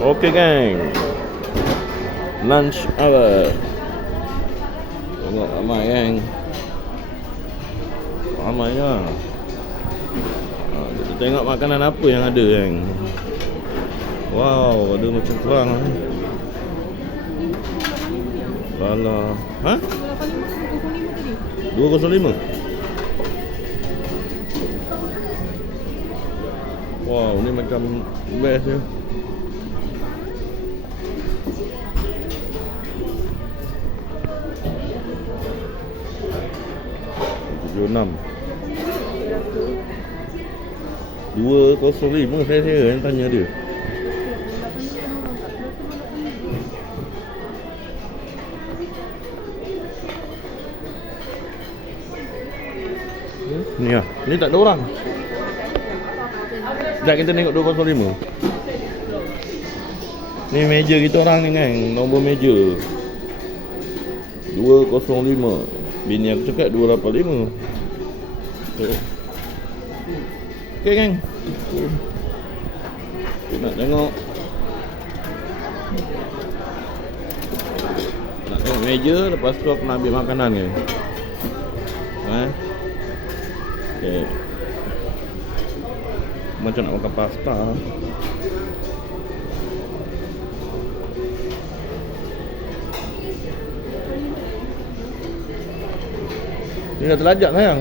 Okey geng, lunch hour. Tengok ramai geng, ramai lah. Kita tengok makanan apa yang ada geng. Wow, ada macam kerang eh. Alah, ha? 205. Wow, ni macam best je. RM76. 205 saya yang tanya dia. Ni lah, ni tak ada orang. Sekejap kita tengok 205. Ni meja kita orang ni kan, nombor meja 205. Bini aku cakap 285. Okay geng, nak tengok meja. Lepas tu aku nak ambil makanan ke. Okay. Macam nak makan pasta. Ni dah terlajak sayang.